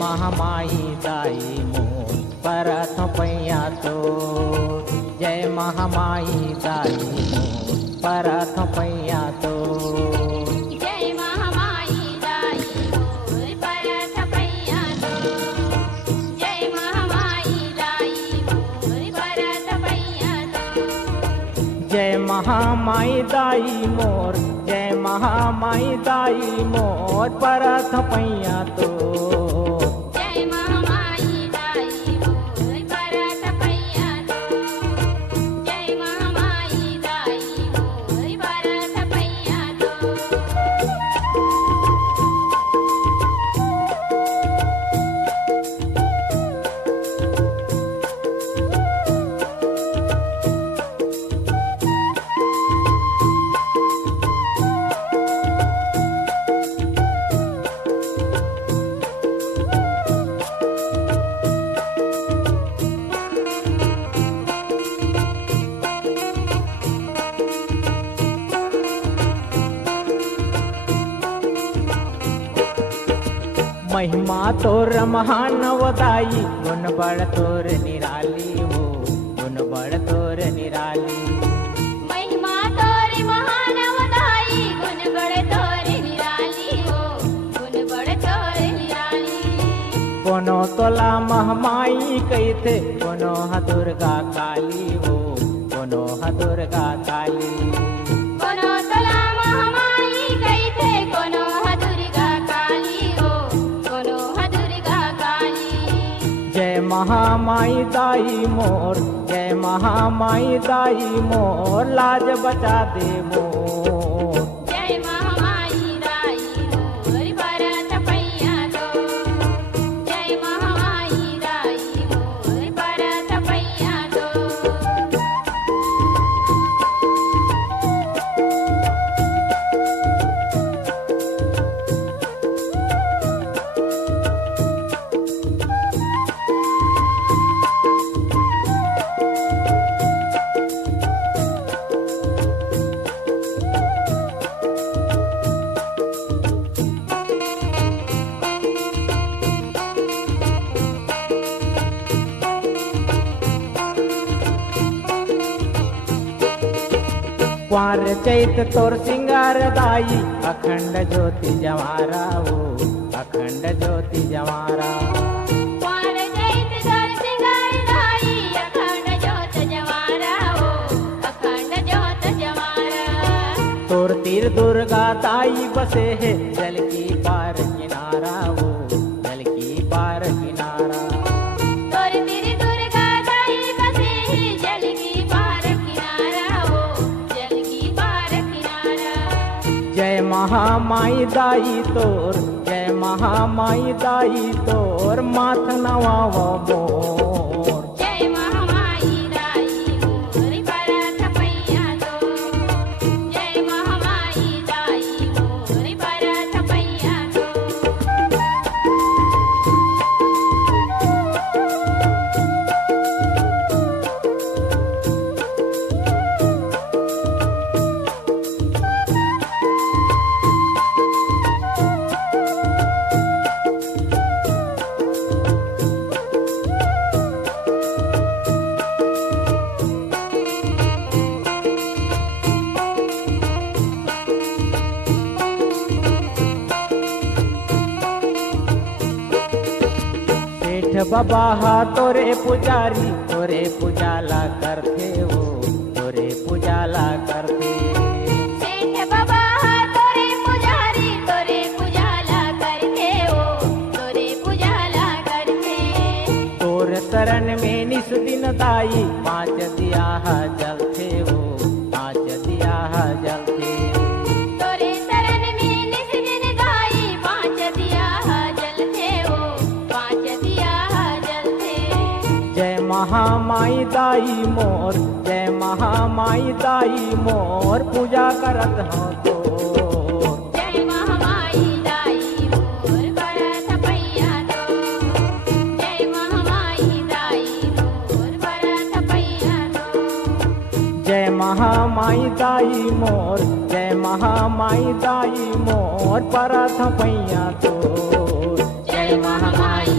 महामाई दाई मोर परथ पैया तो जय महामाई दाई मोर परथ पैया तो जय महामाई दाई मोर परथ पैया तो जय महामाई दाई मोर परथ पैया तो जय महामाई दाई मोर जय महामाई दाई मोर परथ पैया तो जय महामाई दाई मोर परथ पैया तो जय महामाई दाई मोर परथ पैया तो महिमा तोर महानवदाई गुण बड़ तोर निराली हो गुण बड़ तोर निराली महिमा तोरी महानवदाई गुण बड़ तोरी निराली हो गुण बड़ तोरी निराली कोनो तोला महामाई कहते कोनो हा दुर्गा काली हो कोनो हा दुर्गा काली कोनो तोला महामाई कहते कोनो ह दुर्गा काली हो कोनो ह दुर्गा काली जय महामाई दाई मोर जय महामाई दाई मोर लाज बचा दे मोर जय महामाई दाई मोर परथ पैया तो जय महामाई दाई मोर परथ पैया तो क्वार चैत तोर सिंगार दाई अखंड ज्योति जवारा हो अखंड ज्योति जवारा क्वार चैत तोर सिंगार दाई अखंड ज्योत जवारा हो अखंड ज्योत जवारा तोर तीर दुर्गा दाई बसे है जल की पार किनारा हो जल की पार किनारा तोर तेरी दुर्गा दाई बसे है जल की पार किनारा हो जल की पार किनारा जय महामाई दाई तोर जय महामाई दाई तोर माथ नवावा मोर जय महामाई दाई मोर परथ पैया तो जय महामाई दाई मोर परथ पैया तो सेठ बाबा हा तोरे पुजारी तोरे पुजाला करते हो तोरे पुजाला करते सेठ बाबा तोरे पुजारी तोरे पुजाला करते हो तोरे पुजाला करते तोर शरण में निस दिन दाई पांच दिया हा जलते हो पांच दिया हा जलते तोरे शरण में निस दिन दाई पांच दिया जलते हो पांच दिया जलते जय महामाई दाई मोर जय महामाई दाई मोर पूजा करत हो तो जय महामाई दाई मोर परथ पैया तो जय महामाई दाई मोर परथ पैया तो जय महामाई दाई मोर जय महामाई दाई मोर परथ पैया तो जय जय महामाई